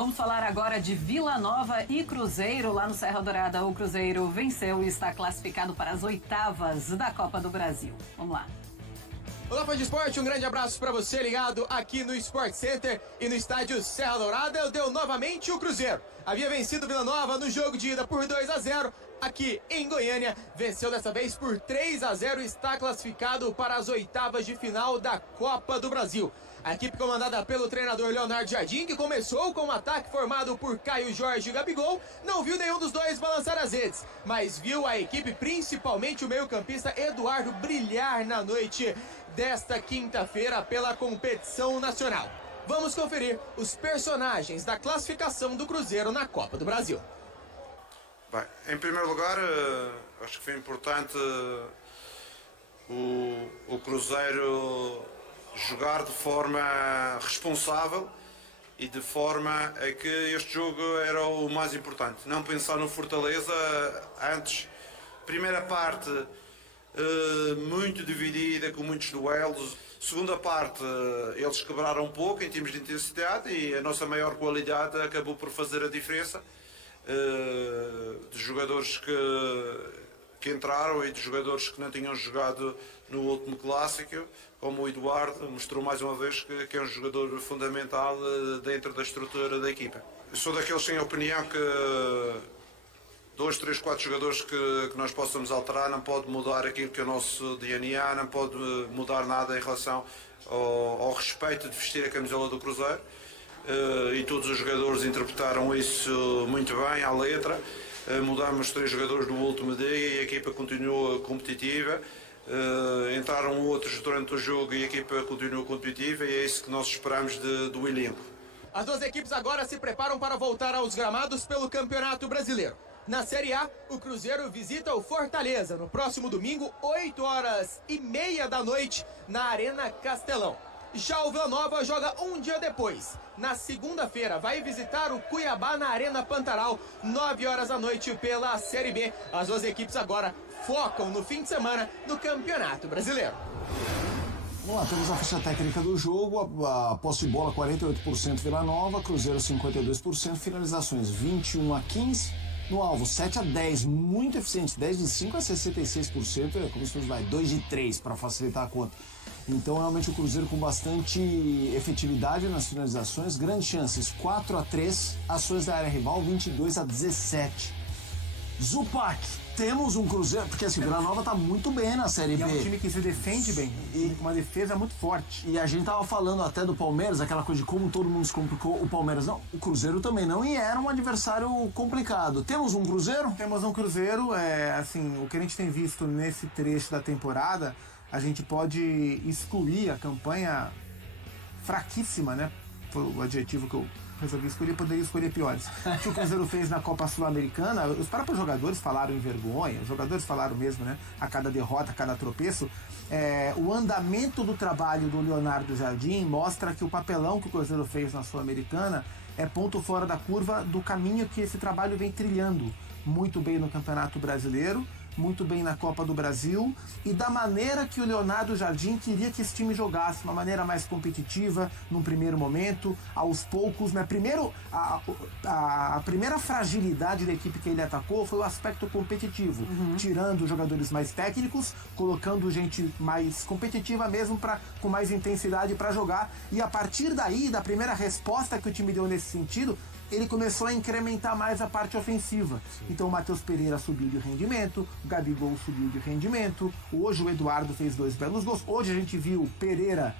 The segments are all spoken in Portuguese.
Vamos falar agora de Vila Nova e Cruzeiro lá no Serra Dourada. O Cruzeiro venceu e está classificado para as oitavas da Copa do Brasil. Vamos lá. Olá, fã de esporte, um grande abraço para você ligado aqui no Sport Center e no estádio Serra Dourada. Deu novamente o Cruzeiro. Havia vencido Vila Nova no jogo de ida por 2-0 aqui em Goiânia. Venceu dessa vez por 3-0 e está classificado para as oitavas de final da Copa do Brasil. A equipe comandada pelo treinador Leonardo Jardim, que começou com um ataque formado por Caio Jorge e Gabigol, não viu nenhum dos dois balançar as redes, mas viu a equipe, principalmente o meio-campista Eduardo, brilhar na noite desta quinta-feira pela competição nacional. Vamos conferir os personagens da classificação do Cruzeiro na Copa do Brasil. Bem, em primeiro lugar, acho que foi importante o Cruzeiro jogar de forma responsável e de forma a que este jogo era o mais importante. Não pensar no Fortaleza antes. Primeira parte muito dividida, com muitos duelos. Segunda parte, eles quebraram um pouco em termos de intensidade e a nossa maior qualidade acabou por fazer a diferença. De jogadores que entraram e de jogadores que não tinham jogado no último clássico, como o Eduardo, mostrou mais uma vez que é um jogador fundamental dentro da estrutura da equipa. Eu sou daqueles sem opinião que 2, 3, 4 jogadores que nós possamos alterar não pode mudar aquilo que é o nosso DNA, não pode mudar nada em relação ao respeito de vestir a camisola do Cruzeiro. E todos os jogadores interpretaram isso muito bem, à letra. Mudámos 3 jogadores no último dia e a equipa continua competitiva. Entraram outros durante o jogo e a equipa continua competitiva e é isso que nós esperamos do elenco. As duas equipes agora se preparam para voltar aos gramados pelo Campeonato Brasileiro. Na Série A, o Cruzeiro visita o Fortaleza no próximo domingo, 8h30 da noite, na Arena Castelão. Já o Vila Nova joga um dia depois. Na segunda-feira vai visitar o Cuiabá na Arena Pantanal, 9h da noite pela Série B. As duas equipes agora focam no fim de semana no Campeonato Brasileiro. Vamos lá, temos a ficha técnica do jogo, a posse de bola 48% Vila Nova, Cruzeiro 52%, finalizações 21-15, no alvo 7-10, muito eficiente, 10 de 5 a 66%, é como se fosse 2 de 3 para facilitar a conta. Então realmente o Cruzeiro com bastante efetividade nas finalizações, grandes chances 4-3, ações da área rival 22-17. Zupac, temos um Cruzeiro, porque assim, o Vila Nova tá muito bem na Série B. É um time que se defende bem, uma defesa muito forte. E a gente tava falando até do Palmeiras, aquela coisa de como todo mundo se complicou, o Palmeiras não, o Cruzeiro também não, e era um adversário complicado. Temos um Cruzeiro? Temos um Cruzeiro, assim, o que a gente tem visto nesse trecho da temporada, a gente pode excluir a campanha fraquíssima, né? Foi o adjetivo que eu resolvi escolher, poderia escolher piores. O que o Cruzeiro fez na Copa Sul-Americana, os próprios jogadores falaram em vergonha, os jogadores falaram mesmo, né? A cada derrota, a cada tropeço. O andamento do trabalho do Leonardo Jardim mostra que o papelão que o Cruzeiro fez na Sul-Americana é ponto fora da curva do caminho que esse trabalho vem trilhando. Muito bem no Campeonato Brasileiro, muito bem na Copa do Brasil e da maneira que o Leonardo Jardim queria que esse time jogasse, uma maneira mais competitiva num primeiro momento, aos poucos, né? Primeiro, a primeira fragilidade da equipe que ele atacou foi o aspecto competitivo, tirando jogadores mais técnicos, colocando gente mais competitiva mesmo, com mais intensidade para jogar, e a partir daí, da primeira resposta que o time deu nesse sentido, ele começou a incrementar mais a parte ofensiva. Então o Matheus Pereira subiu de rendimento, o Gabigol subiu de rendimento, hoje o Eduardo fez 2 belos gols, hoje a gente viu Pereira,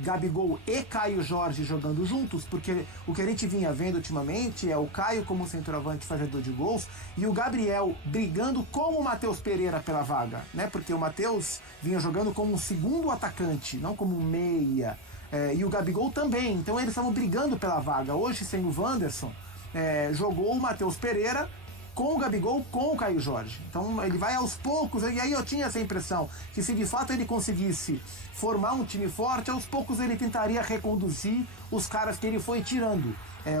Gabigol e Caio Jorge jogando juntos, porque o que a gente vinha vendo ultimamente é o Caio como centroavante fazedor de gols e o Gabriel brigando com o Matheus Pereira pela vaga, né? Porque o Matheus vinha jogando como um segundo atacante, não como um meia. E o Gabigol também, então eles estavam brigando pela vaga. Hoje, sem o Wanderson, jogou o Matheus Pereira com o Gabigol, com o Caio Jorge. Então ele vai aos poucos, e aí eu tinha essa impressão que se de fato ele conseguisse formar um time forte, aos poucos ele tentaria reconduzir os caras que ele foi tirando.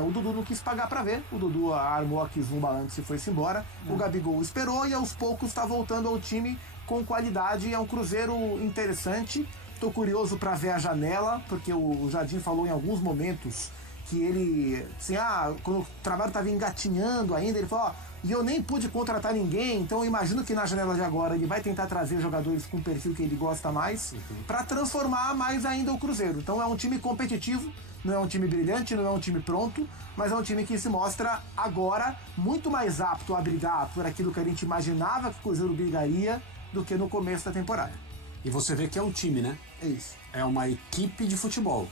O Dudu não quis pagar pra ver, o Dudu armou aqui zumbalante e foi-se embora, o Gabigol esperou e aos poucos está voltando ao time com qualidade. É um Cruzeiro interessante. Estou curioso para ver a janela, porque o Jardim falou em alguns momentos que ele, assim, quando o trabalho estava engatinhando ainda, ele falou, e eu nem pude contratar ninguém, então eu imagino que na janela de agora ele vai tentar trazer jogadores com o perfil que ele gosta mais, para transformar mais ainda o Cruzeiro. Então é um time competitivo, não é um time brilhante, não é um time pronto, mas é um time que se mostra agora muito mais apto a brigar por aquilo que a gente imaginava que o Cruzeiro brigaria do que no começo da temporada. E você vê que é um time, né? É isso. É uma equipe de futebol.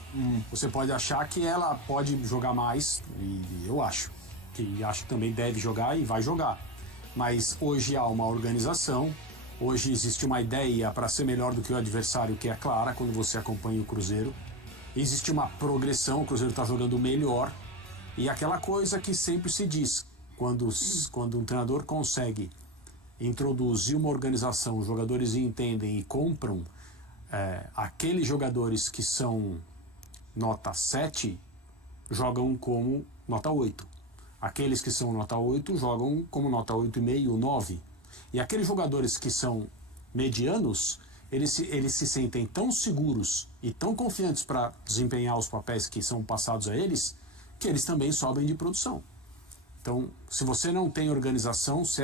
Você pode achar que ela pode jogar mais, e eu acho que também deve jogar e vai jogar. Mas hoje há uma organização, hoje existe uma ideia para ser melhor do que o adversário, que é clara quando você acompanha o Cruzeiro. Existe uma progressão, o Cruzeiro está jogando melhor. E aquela coisa que sempre se diz, quando um treinador consegue introduzir uma organização, os jogadores entendem e compram, aqueles jogadores que são nota 7 jogam como nota 8. Aqueles que são nota 8 jogam como nota 8,5, 9. E aqueles jogadores que são medianos, eles se sentem tão seguros e tão confiantes para desempenhar os papéis que são passados a eles, que eles também sobem de produção. Então, se você não tem organização, se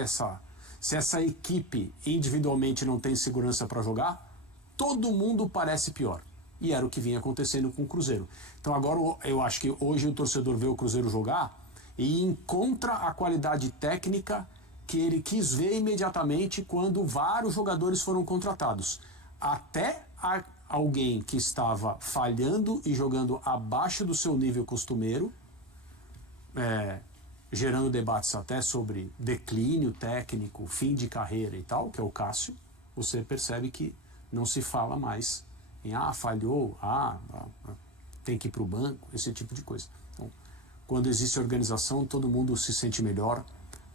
essa equipe individualmente não tem segurança para jogar, todo mundo parece pior. E era o que vinha acontecendo com o Cruzeiro. Então agora eu acho que hoje o torcedor vê o Cruzeiro jogar e encontra a qualidade técnica que ele quis ver imediatamente quando vários jogadores foram contratados. Até alguém que estava falhando e jogando abaixo do seu nível costumeiro, gerando debates até sobre declínio técnico, fim de carreira e tal, que é o Cássio, você percebe que não se fala mais em falhou, tem que ir para o banco, esse tipo de coisa. Então, quando existe organização, todo mundo se sente melhor,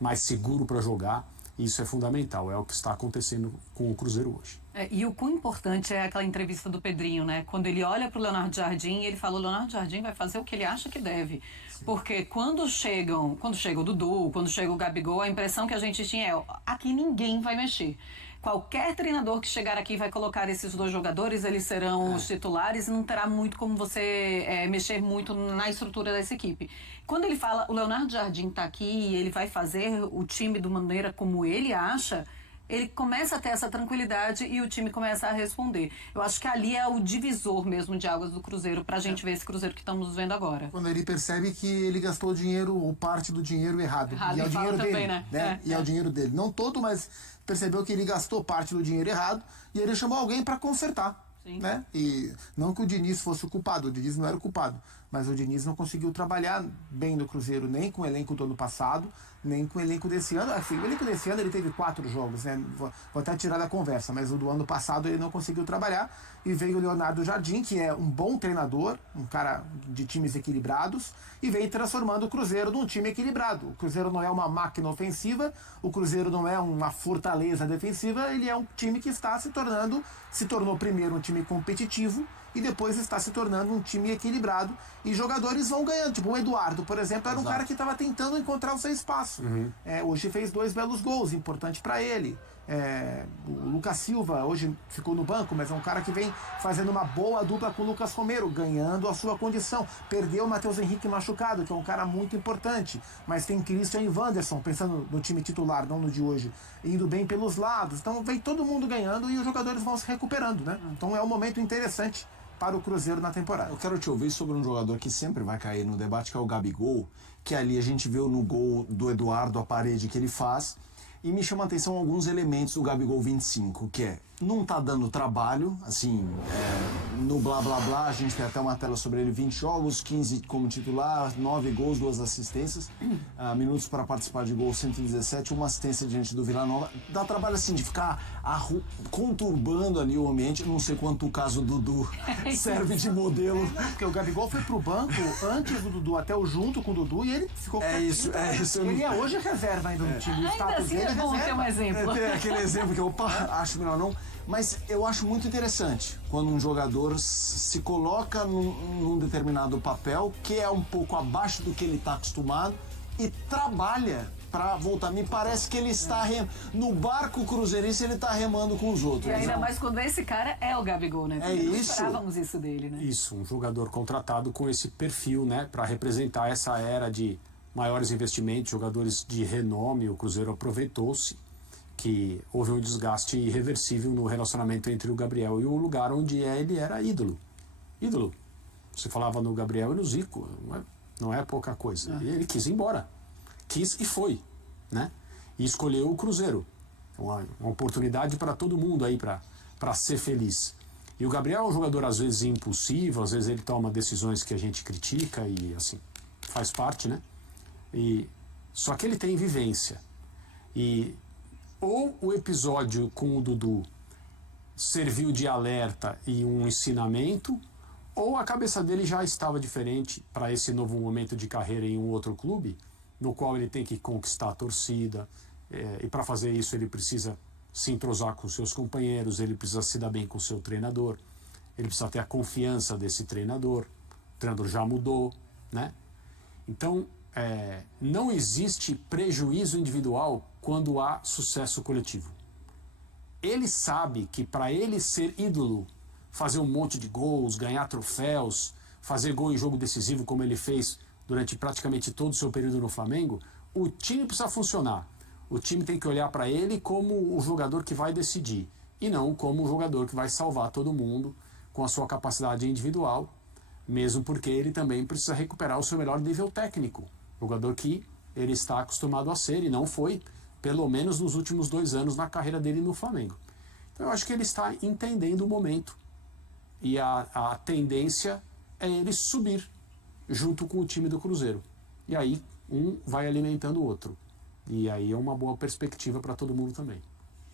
mais seguro para jogar, e isso é fundamental, é o que está acontecendo com o Cruzeiro hoje. E o quão importante é aquela entrevista do Pedrinho, né? Quando ele olha para o Leonardo Jardim, ele fala, o Leonardo Jardim vai fazer o que ele acha que deve. Sim. Porque quando chega o Dudu, quando chega o Gabigol, a impressão que a gente tinha é, aqui ninguém vai mexer. Qualquer treinador que chegar aqui vai colocar esses dois jogadores, eles serão os titulares e não terá muito como você mexer muito na estrutura dessa equipe. Quando ele fala, o Leonardo Jardim está aqui e ele vai fazer o time de maneira como ele acha, ele começa a ter essa tranquilidade e o time começa a responder. Eu acho que ali é o divisor mesmo de águas do Cruzeiro, pra gente ver esse Cruzeiro que estamos vendo agora. Quando ele percebe que ele gastou o dinheiro ou parte do dinheiro errado. E é o dinheiro dele, também, né? E é o dinheiro dele. Não todo, mas percebeu que ele gastou parte do dinheiro errado e ele chamou alguém para consertar. Sim. Né? E não que o Diniz fosse o culpado, o Diniz não era o culpado, mas o Diniz não conseguiu trabalhar bem no Cruzeiro, nem com o elenco do ano passado, nem com o elenco desse ano. Assim, o elenco desse ano ele teve 4 jogos, né? Vou até tirar da conversa, mas o do ano passado ele não conseguiu trabalhar e veio o Leonardo Jardim, que é um bom treinador, um cara de times equilibrados, e vem transformando o Cruzeiro num time equilibrado. O Cruzeiro não é uma máquina ofensiva, o Cruzeiro não é uma fortaleza defensiva, ele é um time que se tornou primeiro um time competitivo e depois está se tornando um time equilibrado e jogadores vão ganhando. Tipo, o Eduardo, por exemplo, era um cara que estava tentando encontrar o seu espaço. Hoje fez 2 belos gols, importante para ele. O Lucas Silva hoje ficou no banco, mas é um cara que vem fazendo uma boa dupla com o Lucas Romero, ganhando a sua condição. Perdeu o Matheus Henrique machucado, que é um cara muito importante, mas tem Christian e Wanderson, pensando no time titular, não no de hoje, indo bem pelos lados. Então vem todo mundo ganhando e os jogadores vão se recuperando, né? Então é um momento interessante para o Cruzeiro na temporada. Eu quero te ouvir sobre um jogador que sempre vai cair no debate, que é o Gabigol, que ali a gente viu no gol do Eduardo a parede que ele faz, e me chama a atenção alguns elementos do Gabigol 25, que não tá dando trabalho, assim, no blá blá blá, a gente tem até uma tela sobre ele, 20 jogos, 15 como titular, 9 gols, 2 assistências, minutos para participar de gol 117, uma assistência diante do Vila Nova. Dá trabalho, assim, de ficar conturbando ali o ambiente, não sei quanto o caso do Dudu serve de modelo. Porque o Gabigol foi pro banco antes do Dudu, até o junto com o Dudu, e ele ficou isso. Ele hoje reserva ainda no time. Ainda assim é bom ter um exemplo. Aquele exemplo que eu acho melhor não. Mas eu acho muito interessante quando um jogador se coloca num determinado papel que é um pouco abaixo do que ele está acostumado e trabalha para voltar. Me parece que ele está no barco cruzeirense, ele está remando com os outros. E ainda mais quando esse cara é o Gabigol, né? Porque não isso. esperávamos isso dele, né? Isso, um jogador contratado com esse perfil, né? Para representar essa era de maiores investimentos, jogadores de renome. O Cruzeiro aproveitou-se que houve um desgaste irreversível no relacionamento entre o Gabriel e o lugar onde ele era ídolo. Ídolo. Você falava no Gabriel e no Zico, não é pouca coisa. E ele quis ir embora. Quis e foi, né? E escolheu o Cruzeiro. Uma oportunidade para todo mundo aí para ser feliz. E o Gabriel é um jogador às vezes impulsivo, às vezes ele toma decisões que a gente critica e assim, faz parte, né? Só que ele tem vivência. E ou o episódio com o Dudu serviu de alerta e um ensinamento, ou a cabeça dele já estava diferente para esse novo momento de carreira em um outro clube, no qual ele tem que conquistar a torcida, e para fazer isso ele precisa se entrosar com seus companheiros, ele precisa se dar bem com o seu treinador, ele precisa ter a confiança desse treinador, o treinador já mudou, né? Então, não existe prejuízo individual quando há sucesso coletivo. Ele sabe que para ele ser ídolo, fazer um monte de gols, ganhar troféus, fazer gol em jogo decisivo como ele fez durante praticamente todo o seu período no Flamengo, o time precisa funcionar. O time tem que olhar para ele como o jogador que vai decidir e não como o jogador que vai salvar todo mundo com a sua capacidade individual, mesmo porque ele também precisa recuperar o seu melhor nível técnico, jogador que ele está acostumado a ser e não foi, pelo menos nos últimos 2 anos na carreira dele no Flamengo. Então eu acho que ele está entendendo o momento e a tendência é ele subir junto com o time do Cruzeiro. E aí um vai alimentando o outro. E aí é uma boa perspectiva para todo mundo também.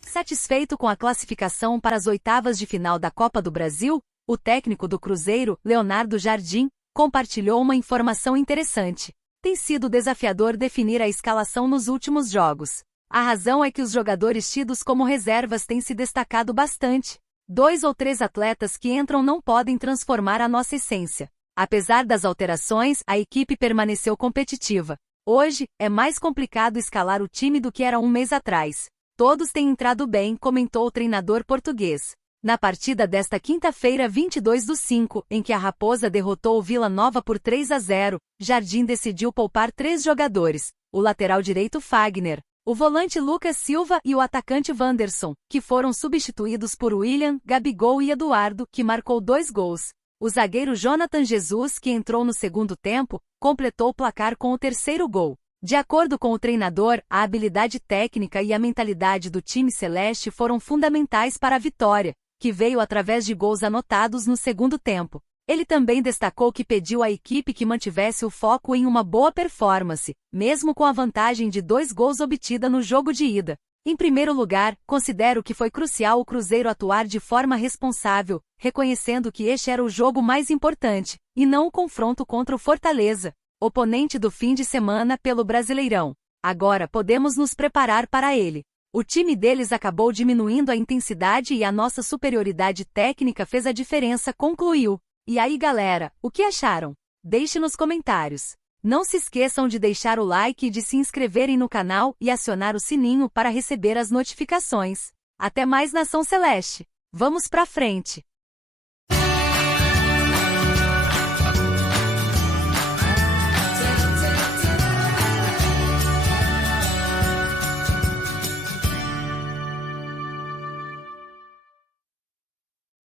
Satisfeito com a classificação para as oitavas de final da Copa do Brasil, o técnico do Cruzeiro, Leonardo Jardim, compartilhou uma informação interessante. Tem sido desafiador definir a escalação nos últimos jogos. A razão é que os jogadores tidos como reservas têm se destacado bastante. 2 ou 3 atletas que entram não podem transformar a nossa essência. Apesar das alterações, a equipe permaneceu competitiva. Hoje, é mais complicado escalar o time do que era um mês atrás. Todos têm entrado bem, comentou o treinador português. Na partida desta quinta-feira 22/5, em que a Raposa derrotou o Vila Nova por 3-0, Jardim decidiu poupar 3 jogadores, o lateral direito Fagner, o volante Lucas Silva e o atacante Wanderson, que foram substituídos por William, Gabigol e Eduardo, que marcou 2 gols. O zagueiro Jonathan Jesus, que entrou no segundo tempo, completou o placar com o 3º gol. De acordo com o treinador, a habilidade técnica e a mentalidade do time celeste foram fundamentais para a vitória, que veio através de gols anotados no segundo tempo. Ele também destacou que pediu à equipe que mantivesse o foco em uma boa performance, mesmo com a vantagem de 2 gols obtida no jogo de ida. Em primeiro lugar, considero que foi crucial o Cruzeiro atuar de forma responsável, reconhecendo que este era o jogo mais importante, e não o confronto contra o Fortaleza, oponente do fim de semana pelo Brasileirão. Agora podemos nos preparar para ele. O time deles acabou diminuindo a intensidade e a nossa superioridade técnica fez a diferença, concluiu. E aí galera, o que acharam? Deixe nos comentários. Não se esqueçam de deixar o like e de se inscreverem no canal e acionar o sininho para receber as notificações. Até mais, Nação Celeste! Vamos pra frente!